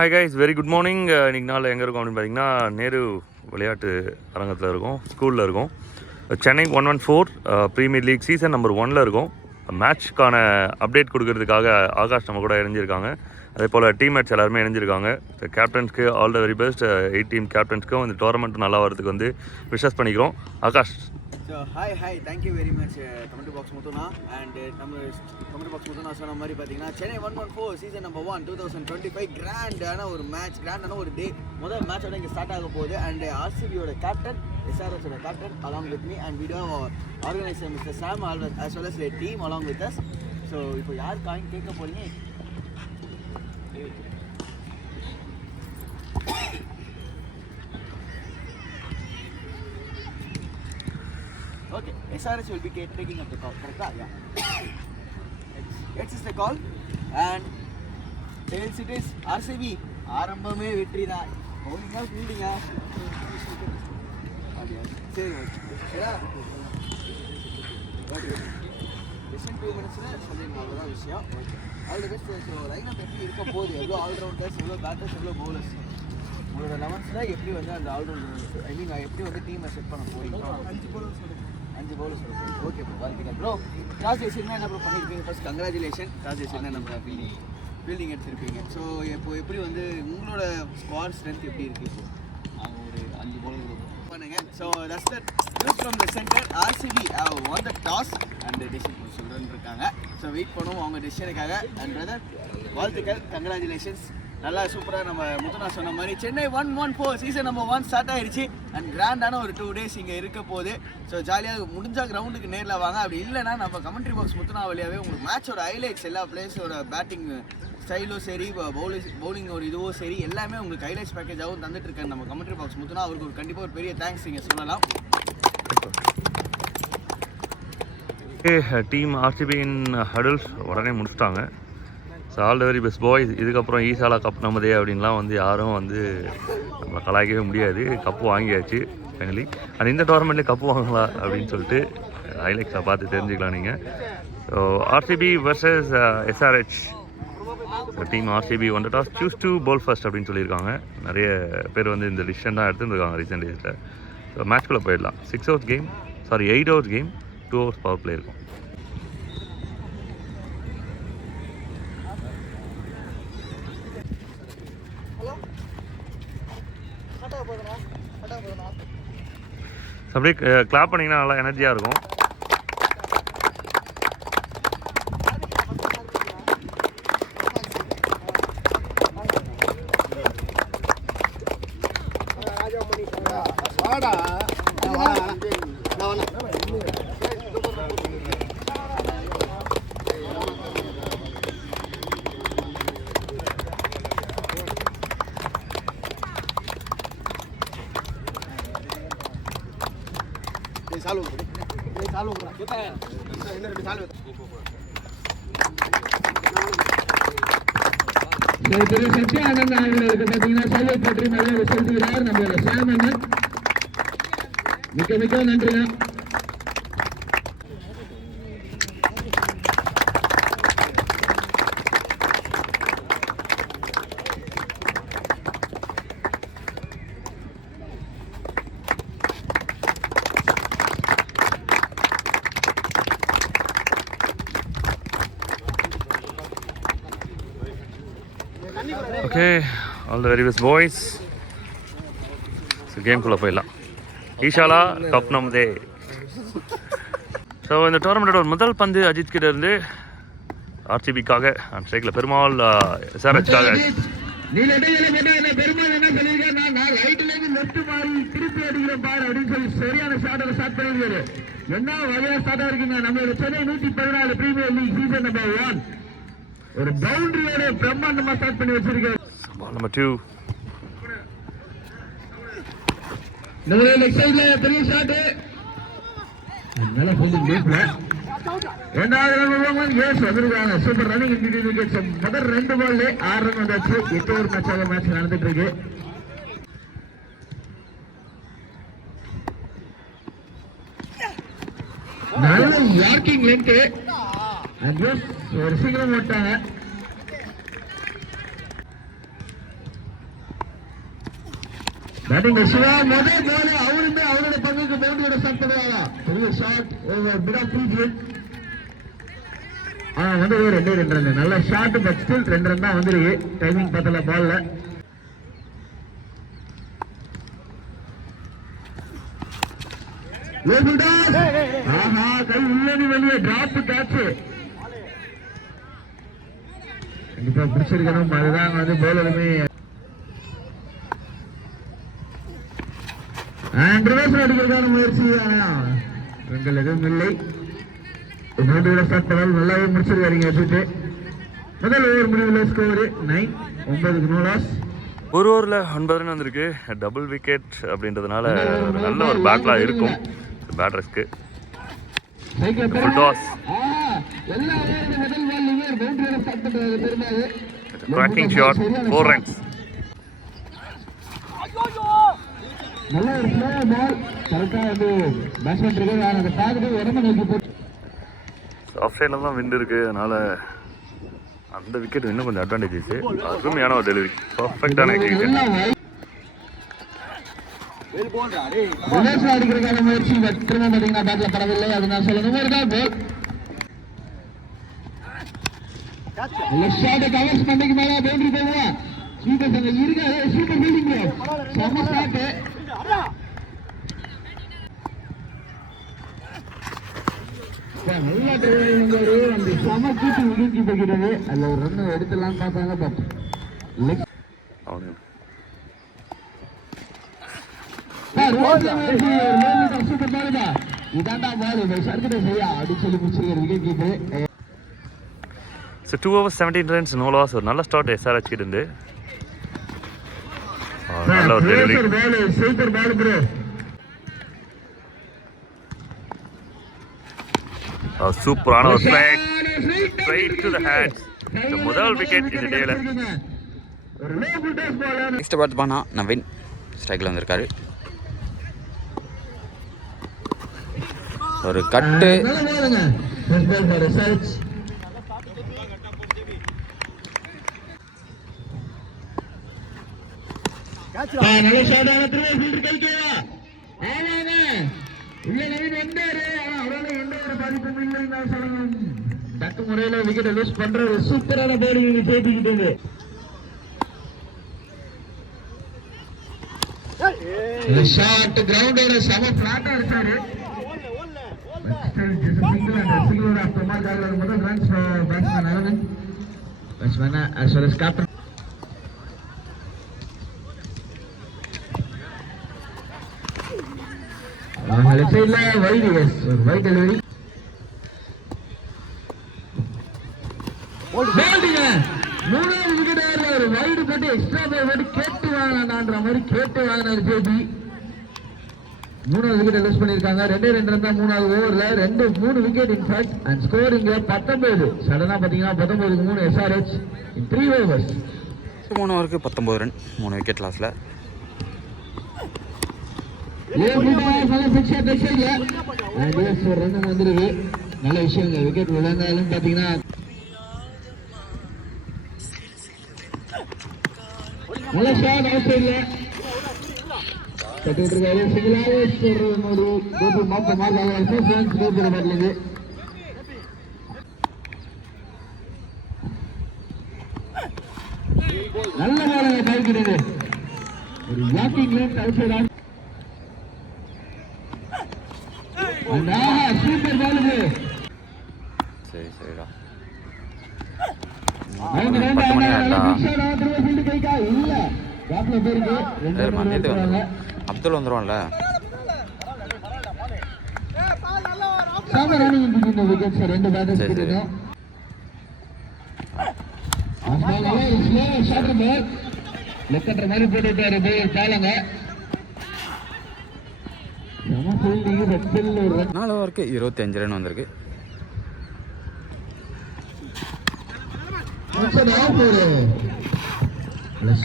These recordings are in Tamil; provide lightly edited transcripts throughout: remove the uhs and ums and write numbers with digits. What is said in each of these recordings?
Hi guys, very good morning. இன்றைக்கி நாள் எங்கே இருக்கும் அப்படின்னு பார்த்தீங்கன்னா, நேரு விளையாட்டு அரங்கத்தில் இருக்கும், ஸ்கூலில் இருக்கும். Chennai 114 premier league season number 1 இருக்கும். மேட்ச்க்கான அப்டேட் கொடுக்கறதுக்காக ஆகாஷ் நம்ம கூட இணைஞ்சிருக்காங்க. அதே போல் டீம்மேட்ஸ் எல்லாருமே இணைஞ்சிருக்காங்க. கேப்டன்ஸ்க்கு all the very best. 8 team கேப்டன்ஸ்க்கும் இந்த டோர்னமெண்ட் நல்லா வரதுக்கு வந்து விஷஸ் பண்ணிக்கிறோம். Akash. So hi thank you very much comment box முத்துனா. அண்ட் நம்ம கமெண்ட் பாக்ஸ் முத்துனா சொன்ன மாதிரி பார்த்தீங்கன்னா சென்னை 114 சீசன் நம்பர் 1 2025 கிராண்டான ஒரு மேட்ச், கிராண்டான ஒரு டே. முதல் மேட்சோட இங்கே ஸ்டார்ட் ஆக போகுது. அண்ட் ஆர்சிபியோட கேப்டன், எஸ்ஆர்எஸோட captain along with me and video organiser mister Sam as well as a team along with us. So இப்போ யார் காயின் கேட்க போறீங்க? Okay, SRS will be taking up the call. Correct? Yeah. X is the call. And tails it is RCB. ஆரம்பமே வெற்றி தான். பவுலிங்கா ஃபீல்டிங்கா? சரி ஓகே. ஓகே. லெசன் 2 மினிட்ஸ்ல சொல்லிங்க, அவ்வளோதான் விஷயம். Okay. All the best. So lineup எப்படி இருக்க போகுது, எவ்வளோ ஆல்ரவுண்டர்ஸ், எவ்வளோ பேட்டர்ஸ், எவ்வளோ பவுலர்ஸ், உங்களோட 11ஸில் எப்படி வந்து அந்த ஆல்ரவுண்டர் எப்படி வந்து டீமை செட் பண்ண போறீங்க? 5 பவுலர்ஸ் ஓகே ப்ரோ, வாழ்த்துக்கள் ப்ரோ. டாஸ் ஜெயிச்சிங்கன்னா என்ன ப்ரோ பண்ணியிருப்பீங்க? First congratulation. டாஸ் ஜெயிச்சிங்கன்னா நம்ம ஃபீல்டிங் எடுத்திருப்பீங்க. ஸோ இப்போ எப்படி வந்து உங்களோட ஸ்குவாட் ஸ்ட்ரென்த் எப்படி இருக்குது? இப்போ அவங்க ஒரு 5 பவுலர் பண்ணுங்க. So that's the news from the centre. RCB won the toss and decision சொல்கிறேன்னு இருக்காங்க. ஸோ வெயிட் பண்ணுவோம் அவங்க டெசிஷனுக்காக. அண்ட் பிரதர் வாழ்த்துக்கள், கங்க்ராச்சுலேஷன்ஸ். நல்லா சூப்பராக நம்ம முத்துனா சொன்ன மாதிரி சென்னை 114 சீசன் நம்பர் 1 ஸ்டார்ட் ஆகிடுச்சு. அண்ட் கிராண்டான ஒரு 2 days இங்கே இருக்க போகுது. ஸோ ஜாலியாக முடிஞ்சால் கிரவுண்டுக்கு நேரில் வாங்க. அப்படி இல்லைனா நம்ம கமெண்ட்ரி பாக்ஸ் முத்துனா வழியாகவே உங்களுக்கு மேட்சோட ஹைலைட்ஸ், எல்லா பிளேயர்ஸோட பேட்டிங் ஸ்டைலும் சரி, பவுலிங் ஒரு இதுவும் சரி, எல்லாமே உங்களுக்கு ஹைலைட்ஸ் பேக்கேஜாகவும் தந்துட்டு இருக்கேன் நம்ம கமெண்ட்ரி பாக்ஸ் முத்துனா. அவருக்கு ஒரு கண்டிப்பாக ஒரு பெரிய தேங்க்ஸ் இங்கே சொல்லலாம். டீம் ஆர்சிபியின் ஹடல்ஸ் உடனே முடிச்சிட்டாங்க. So all the very best boys. இதுக்கப்புறம் ஈசாலா கப் நம்மதே அப்படின்லாம் வந்து யாரும் வந்து நம்மளை கலாய்க்கவே முடியாது. கப்பு வாங்கியாச்சு ஃபைனலி. அண்ட் இந்த டோர்னமெண்ட்லேயே கப்பு வாங்கலாம் அப்படின்னு சொல்லிட்டு ஹைலைட்ஸை பார்த்து தெரிஞ்சுக்கலாம் நீங்கள். So RCB versus SRH. So team RCB வந்து toss choose to bowl first அப்படின்னு சொல்லியிருக்காங்க. நிறைய பேர் வந்து இந்த டிசிஷன் தான் எடுத்துருக்காங்க ரீசெண்ட் டேஸில். ஸோ மேட்ச்குள்ளே போயிடலாம். 8 hours game 2 hours power play இருக்கும். அப்படியே கிளாப் பண்ணிங்கன்னா நல்லா எனர்ஜியாக இருக்கும். சத்யானந்த் அவர்களுக்கு பார்த்தீங்கன்னா சேவை பற்றி நிறைய செலுத்துகிறார் நம்மளோட சாமன். மிக்க மிக்க நன்றிங்க. Okay, all the very best boys. So கேம்குள்ளே போயிடலாம். ஈஷாலா கப் நம்மதே. ஸோ இந்த டோர்னமெண்ட்டோட முதல் பந்து அஜித் கிட்ட இருந்து ஆர்சிபிக்காக அண்ட் ஸ்ட்ரைக்கில் பெருமாள் எஸ்ஆர்ஹெச்காக. பெருமாள் என்ன சொல்லியிருக்கேன், நான் ரைட்லேருந்து லெஃப்ட் மாறி திருப்பி அடிக்கிறேன் பாரு அப்படின்னு சொல்லி சரியான ஷாட்டை ஸ்டார்ட் பண்ணிருக்காரு. என்ன வகையாக ஸ்டார்ட் ஆகிருக்கீங்க நம்மளோட Chennai 114 premier league season number 1 ஒரு பவுண்டரியோட பிரம்மாண்டமா ஸ்டார்ட் பண்ணி வச்சிருக்காரு. நம்பர் 2 நம்மளே லெஃப்ட் சைடுல பெரிய ஷாட். நல்லா ஃபீல்டிங் டீப்ல. இரண்டாவது ரன் கேஸ் வந்திருக்காங்க. Super running in wickets. முதல் 2 பால்ல 6 ரன் வந்தாச்சு. 8 ஓவர் மேட்சாக மேட்ச் நடந்துட்டு இருக்கு. நல்ல வாக்கிங் லென்த். ஒரு சீக்கிரம் ஓட்டாங்க. பேட்டிங் சிவா முதல் பால் அவருமே அவரோட பங்குக்கு பவுண்டரியோட ஸ்டார்ட் பண்ணுவாங்க. பெரிய ஷாட் ஓவர் பிட் ஆஃப் 3 வந்து 2 ரன். நல்ல ஷாட் பட் ஸ்டில் 2 ரன் தான் வந்துருக்கு. டைமிங் பத்தல பால்ல. ஆஹா கை உள்ளது வெளியே டிராப் கேட்ச். கண்டிப்பா பிடிச்சிருக்கணும். அதுதான் வந்து போலருமே அடிக்கிறதான முயற்சி. எங்கள் எதுவும் இல்லை. நல்லாவே முடிச்சிருக்காருங்க. முதல் ஓவர் முடிவில் ஸ்கோர் 9 நோ லாஸ். ஒரு ஓவரில் 9 ரன் வந்திருக்கு. டபுள் விக்கெட் அப்படின்றதுனால நல்ல ஒரு பேட்டிலாக இருக்கும் பேட்டர்ஸ்க்கு. Full toss tracking shot 4 runs. நல்ல ஒரு ஸ்லோ பால் கரெக்டாக வந்து பேட்ஸ்மேன் இருக்காரு. அதை பார்த்துட்டு உடம்பு நோக்கி போட்டு ஆஃப் சைடில் தான் விண்ட் இருக்குது. அதனால் அந்த விக்கெட் இன்னும் கொஞ்சம் அட்வான்டேஜஸ். அருமையான ஒரு டெலிவரி, பர்ஃபெக்டான எக்ஸிகியூஷன். அடிக்கிறதுக்கான முயற்சி திரும்ப பார்த்தீங்கன்னா பேட்டில் படவில்லை. அது நான் சொல்லணும். கவர்ஸ் பண்ணிக்கு மேலே பவுண்டரி போடுவோம். சூப்பர் சங்க இருக்காது. சூப்பர் ஃபீல்டிங் செம்ம ஸ்டார்ட். நல்லா அந்த செம கூட்டு விடுக்கி போகிறது. அதில் ஒரு ரன் எடுத்துலாம் பார்த்தாங்க. பட் சூப்பர் பாலுதா. இதாண்டா பால் சர்க்கிட்ட செய்யா அப்படின்னு சொல்லி முடிச்சிருக்காரு wicket keeper. So 2 overs 17 runs no loss. ஒரு நல்ல ஸ்டார்ட் எஸ்ஆர்ஹெச் கிட்ட இருந்து. நல்ல ஒரு டெலிவரி. சூப்பர் பால் ப்ரோ. சூப்பரான ஒரு strike straight to the hands. முதல் விக்கெட் இந்த டேல. நெக்ஸ்ட் பேட் பண்ணா நவீன் ஸ்ட்ரைக்கில் வந்திருக்காரு. ஒரு கட்டு நல்ல ஷாட்டான திரும்ப கழிக்கவா. ஆமாங்க உள்ள நவீன் வந்தாரு. அவரால் எந்த ஒரு பாதிப்பும் இல்லைன்னு தான் சொல்லணும். டக்கு முறையில் விக்கெட்டை லூஸ் பண்ற ஒரு சூப்பரான பவுலிங் சேர்த்துக்கிட்டு. ஷாட் கிரவுண்டோட செம பிளாட்டா இருக்காரு. முதல் runs batsman Arvind. Batsman as well as captain. Left சைடுல வைட். எஸ் ஒரு வைட் டெலிவரி. போல்டிங்க மூணாவது விக்கெட் ஆடுற ஒரு வைடு போட்டு எக்ஸ்ட்ரா பால் போட்டு கேட்டு வாங்கினான்ற மாதிரி கேட்டு வாங்கினார் ஜேபி. மூணாவது விக்கெட் லூஸ் பண்ணியிருக்காங்க. 2 ரன் தான் மூணாவது ஓவரில். 3 விக்கெட் இன்ஃபேக்ட். அண்ட் ஸ்கோரிங்க 19. சடனாக பார்த்தீங்கன்னா 19க்கு 3 எஸ்ஆர்ஹெச் இன் 3 overs. 3 ஓவருக்கு 19 ரன் 3 விக்கெட் லாஸில். நல்ல விஷயம். விக்கெட் விழுந்தாலும் பார்த்தீங்கன்னா நல்ல ஷாட் அவுட் சைட்ல கட்டிட்டு இருக்காரு. சிங்கிளாவே ஒரு மாத்த மார்க் நல்ல பாலங்க பாய்க்கிறது. ஒரு வாக்கிங் லேன் அவுட் சைட். சூப்பர் பாலுங்க. சரி சரிடா. அப்துல் வந்துருவான்ல. மாதிரி போட்டுட்டாரு பாலங்க. 4 ஓவருக்கு 25 ரன் வந்திருக்கு.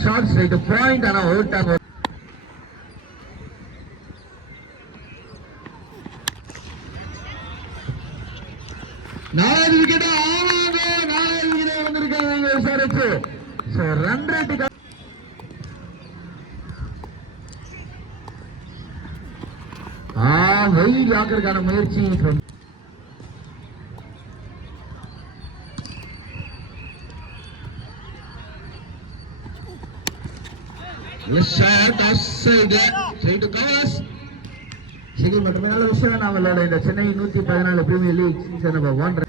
Short straight point. ஆனா அவுட் ஆகும். நாலாவது விக்கெட் வந்திருக்காங்க. ரன் ரேட் லீட் யாக்கருக்கான முயற்சி from shot offside try to cover சரி மட்டுமே நல்ல விஷயம் நம்மளோட இந்த Chennai 114 premier league season number 1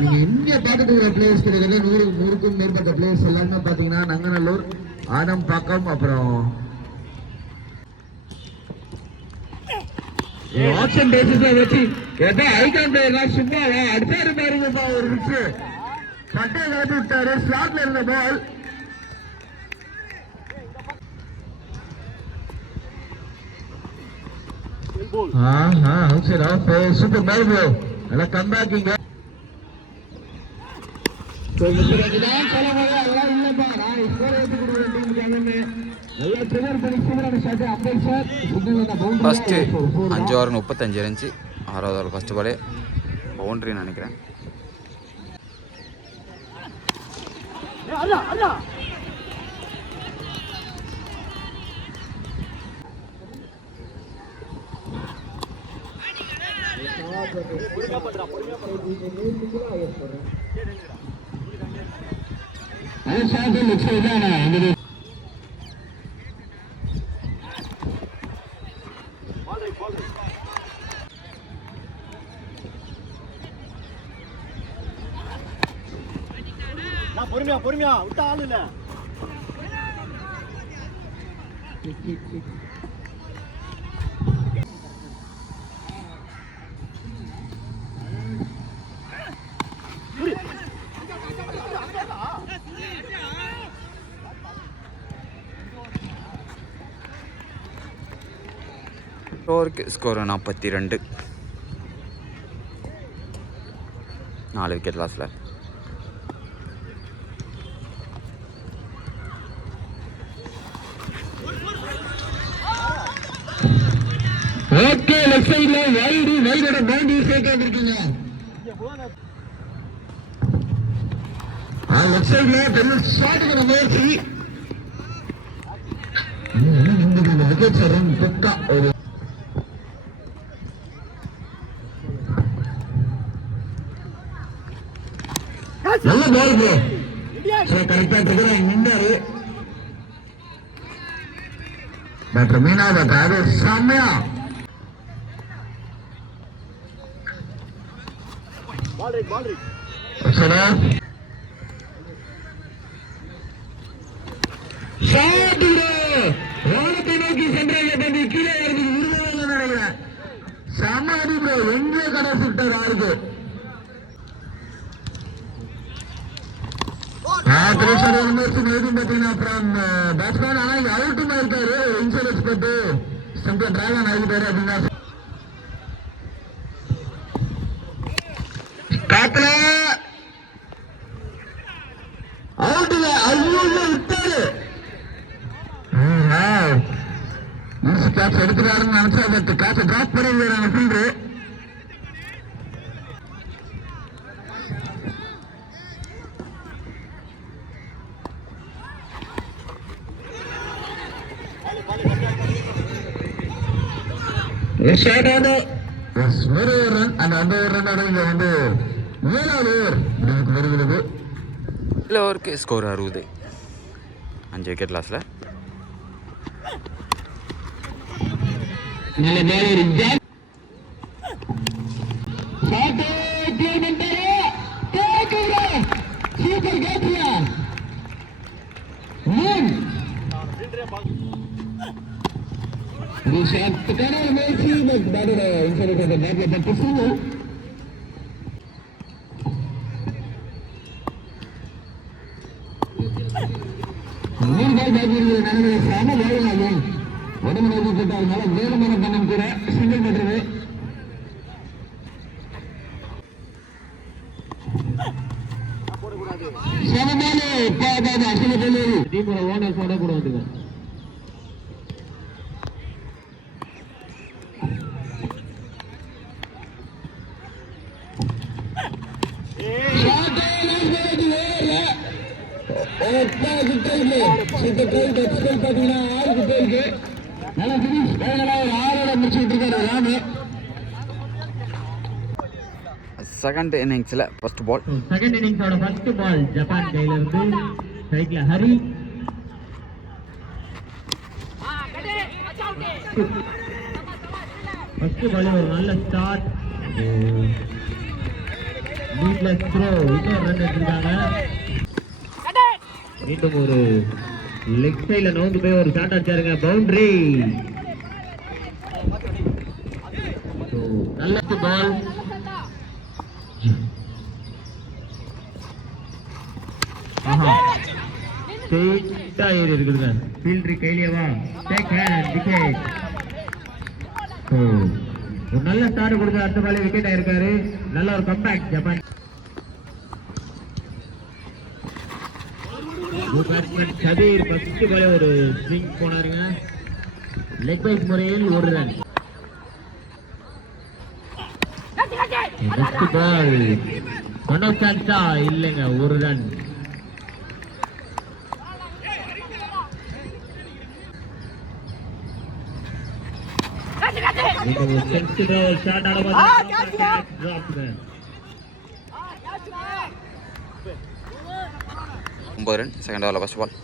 நீங்க இந்திய பார்த்துட்டு இருக்கிற பிளேயர்ஸ் கிட்டத்தட்ட 100க்கும் மேற்பட்ட பிளேயர்ஸ் எல்லாமே பாத்தீங்கன்னா நங்கநல்லூர் ஆதம்பாக்கம் அப்புறம் ஆப்ஷன் பேசிஸ்ல வச்சு ஏதோ ஐகான் பிளேயர்லாம் சும்மா அடிச்சாரு பாருங்கப்பா ஒரு மிச்சு பட்டையை கலப்பி விட்டாரு ஸ்லாட்ல இருந்த பால் சூப்பர் பால் ப்ரோ நல்லா கம்பேக்கிங்க ஃபஸ்ட்டு 5 ஓவர் 35 இருந்துச்சு. 6வது ஓவர் ஃபஸ்ட்டு பாலே பவுண்ட்ரின்னு நினைக்கிறேன். பொறுமையா விட்டா ஆளு இல்ல ஓவருக்கு ஸ்கோர் 42. 4 விக்கெட் லாஸில். ஓகே லெஃப்ட் சைடுல வைடோட பவுண்டரி சேர்க்க வந்திருக்கீங்க. லெஃப்ட் சைடுல பெரிய ஷாட்டுக்கு முயற்சி விக்கெட் சரும் பக்கா ஒரு நல்ல பால் ப்ரோ. கரெக்டா நின்றாரு டாக்டர் மீனா. பட் அது செம்மையா வானத்தை நோக்கி சென்றாங்க. கீழே நினைக்கிறேன் சமாதி ப்ரோ எங்கே கடை சுட்டார் ஆருக்கு பாத்தீங்கன்னா அப்புறம் பேட்ஸ்மேன் ஆனா அவுட்டுமா இருக்காரு. இன்சூரன்ஸ் போட்டு ஸ்டம்பை டிராகன் ஆகிட்டாரு அப்படின்னா காத்துல அவுட்டுல ஐயோ விட்டாரு. கேட்ச் எடுக்கிறாருன்னு நினைச்சா பட் கேட்ச டிராப் பண்ணிடுறாங்க ஃபீல்டர். ஒரு ரன் அந்த ரன்னோட இங்க வந்து 7வது ஓவர் வருகிறது. 7 ஓவருக்கு ஸ்கோர் 60. 5 விக்கெட் லாஸில். உடம்பு நோக்கி போட்டதுனால வேறுமான பண்ணம் கூட சிங்கிள் பண்றது. ஓனர் போடக்கூடாது. கிட்ட ரைட்ல சூப்பர் ரைட் எக்ஸ்பெல் பாத்தீங்கன்னா 6க்கு போயிருக்கு. நல்ல ஃபினிஷ். வேகமா ஒரு 6ஓட முடிச்சிட்டு இருக்காரு ராமு. செகண்ட் இன்னிங்ஸில் ஃபர்ஸ்ட் பால். செகண்ட் இன்னிங்ஸோட ஃபர்ஸ்ட் பால் ஜப்பான் கையில இருந்து சைட்ல ஹரி. ஃபர்ஸ்ட் பால் ஒரு நல்ல ஸ்டார்ட். Needless throw. இன்னொரு ரன் எடுத்திருக்காங்க. மீண்டும் ஒரு லெக் சைட்ல நவுந்து போய் ஒரு ஷாட் அடிச்சாருங்க. பவுண்டரி. நல்ல பால். ஸ்ட்ரெயிட்டா ஏறி இருக்குதுங்க. ஃபீல்டர் கையிலேவா டேக் ஹேண்ட் விக்கெட். ஒரு நல்ல ஸ்டார்ட் கொடுத்து அடுத்த பாலே விக்கெட் ஆயிருக்காரு. நல்ல ஒரு comeback Japan. Batsman Kabir first பாலே ஒரு ஸ்விங் போனாருங்க. லெக் பைஸ் முறையில் ஒரு run. First ball one off சான்ஸா இல்லைங்க, ஒரு ரன். ஷாட் ஆட 9 ரன். செகண்ட் ஓவரில் ஃபர்ஸ்ட் பால்.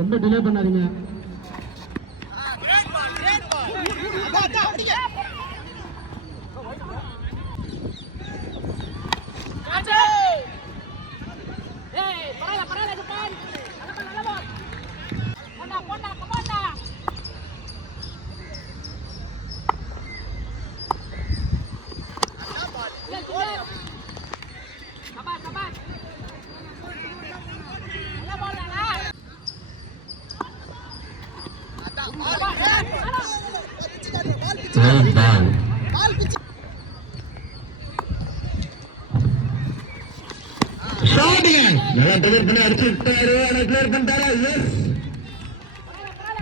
ரொம்ப டிலே பண்ணாதீங்க.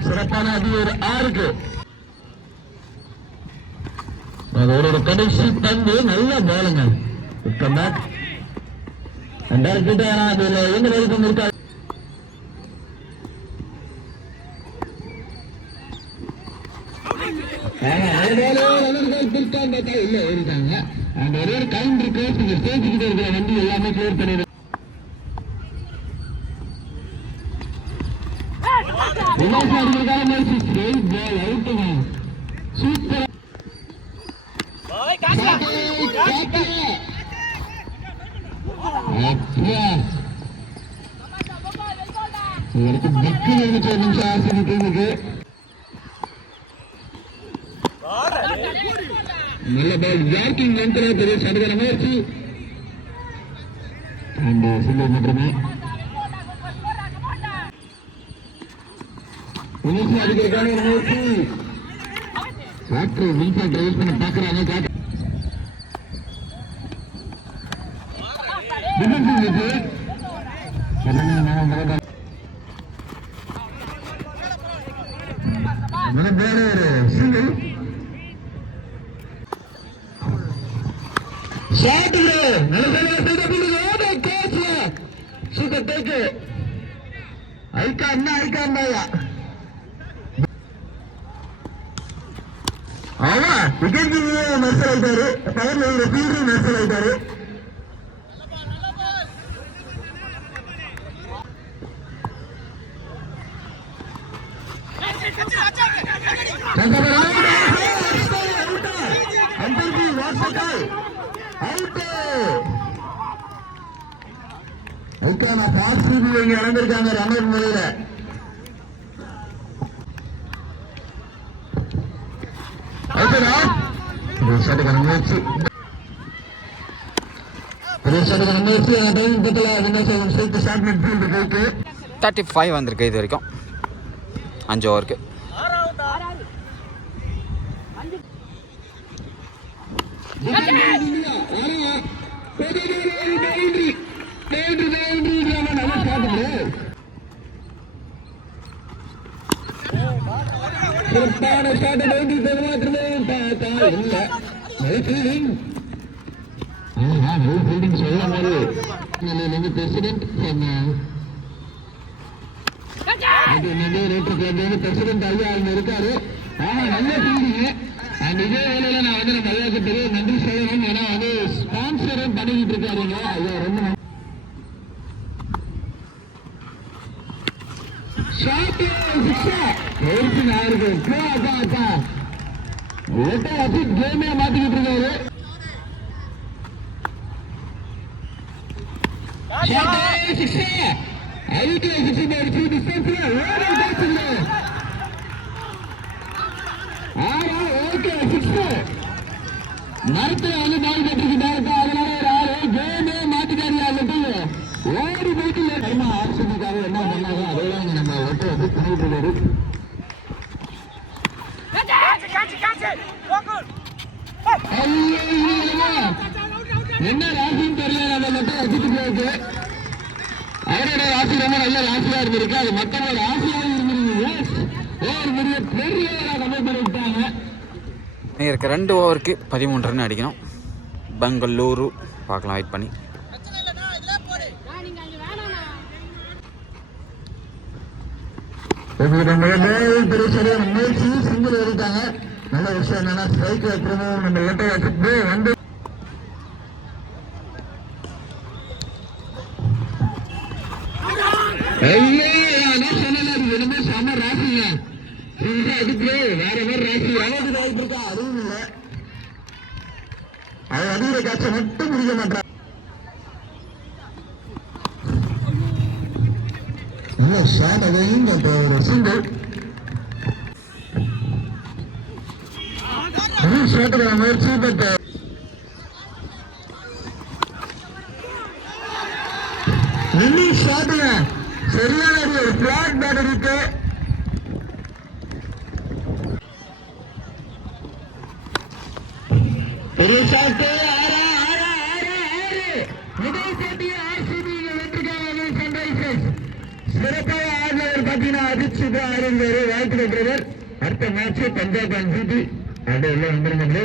சிறப்பான அது ஒரு 6க்கு. அதோட கடைசி பந்து நல்ல பாலுங்க. அதுல எங்க வரைக்கும் இருக்கா? இல்ல ஏறிட்டாங்க. அந்த ஒரே ஒரு கவுண்டர் பேசிக்கிட்டு இருக்கிற வண்டி எல்லாமே கிளியர் பண்ணிடு. நல்ல பால் ஜாக்கிங் பெரிய சடுதல முயற்சி மட்டுமே அடிக்கிறதுக்கான முயற்சி. காற்று மின்சாரத்தை யூஸ் பண்ண பாக்குறாங்க. மெர்சல் ஆயிட்டாரு. பவர்ல ஃபீல்டர் மெர்சல் ஆயிட்டாரு. முக்கியமா பாசிட்டிவ் இங்க இறந்திருக்காங்க ரன்னர் முறையில. முயற்சி முயற்சி 35 வந்திருக்கு இது வரைக்கும் 5 ஓவருக்கு. சிறப்பான ஸ்டார்ட் சொல்லும் போது பிரசிடென்ட் பிரசிடென்ட் ஐயா இருக்காரு. நல்ல ஃபீல்டிங். அண்ட் இதே வேலையில நான் வந்து நம்ம ஐயாவுக்கு பெரிய நன்றி சொல்லணும். ஏன்னா வந்து ஸ்பான்சரும் பண்ணிக்கிட்டு இருக்காருங்க ஐயா. ரொம்ப கேமே மாத்திக்கிட்டு இருக்காரு. மரத்துல வந்து பால் கட்டிக்கிட்டாரு. அதனால ஒரு ஆளு கேமே மாத்திக்காரு. ஓடி போயிட்டு ஆர்சிபிக்காக என்ன பண்ணாங்க அதெல்லாம் நம்ம ஒட்ட வந்து பண்ணிட்டு இருக்காரு. என்ன ராசின்னு தெரியல. நம்ம மட்டும் வச்சுட்டு போயிருக்கு. அவரோட ராசி ரொம்ப நல்ல ராசியா இருந்திருக்கு. அது மற்றவங்க ராசியாக இருந்திருக்கு. பெரிய கம்மி பண்ணிவிட்டாங்க. இருக்க 2 ஓவருக்கு 13 ரன் அடிக்கணும் பெங்களூரு. பார்க்கலாம் வெயிட் பண்ணி. முயற்சி சிங்கிள் எடுத்தாங்க. நல்ல விஷயம் என்னன்னா ஸ்ட்ரைக் வைக்கிறதும் நம்ம லெட்டர் வச்சுட்டு வந்து செம ராசிங்க. அதுக்கு வேற மாதிரி ராசி அளவுக்கு ஆகிட்டு இருக்கா அதுவும் இல்லை. அது அடிக்கிற காட்சி மட்டும் பிடிக்க மாட்டான். நல்ல ஷாட். அதையும் ஒரு சிங்கிள் ஷாட்டுக்கான முயற்சி. பட் இன்னிங் ஷாட்டுங்க சரியான ஒரு பிளாட் பேட் இருக்கு. பெரிய ஷாட்டு. முதல் போட்டியை ஆர்சிபி வெற்றிக்காக சன்ரைசர்ஸ் சிறப்பாக ஆடினவர் பார்த்தீங்கன்னா அஜித் சுப்ரா ஆடினாரு. வாழ்த்து பெற்றவர். அடுத்த மேட்ச் பஞ்சாப் அண்ட் ஜிடி அது எல்லாம் வந்துருங்க.